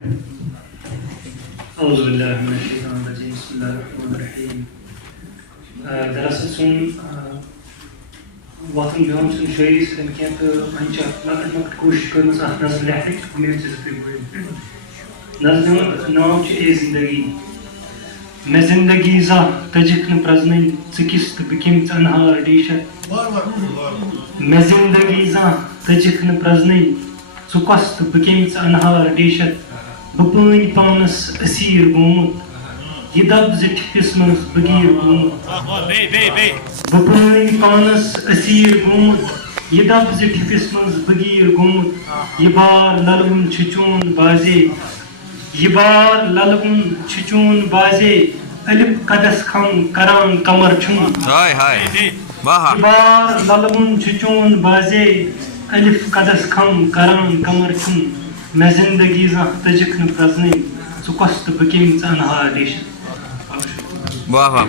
أعوذ بالله من الشيطان الرجيم بسم الله الرحمن الرحيم दरअसल सुन वतन बिहान सुन शायरी से क्या तो मंचा लकट लकट कोशिश करना सा नज़र लेते मेरे से पे नज़र नाम चे जिंदगी मैं जिंदगी जा तजिक न प्रजनई सिकिस्त बिकिम अनहार डीशत मैं जिंदगी जा तजिक न प्रजनई सुकस्त बिकिम अनहार डीशत बपन पानस असीर गोमुत ये दब जिठिस मन बगीर गोमुत बपन पानस असीर गोमुत ये दब जिठिस मन बगीर गोमुत ये बार ललगुन छिचून बाजे ये बार ललगुन छिचून बाजे अलिफ कदस खम करान कमर छुन हाय हाय वाह ये बार ललगुन छिचून बाजे अलिफ कदस खम करान कमर छुन मैं जिंदगी जा तजिक न प्रजनई सु कस्त बकिम अनहार डीश वाह वाह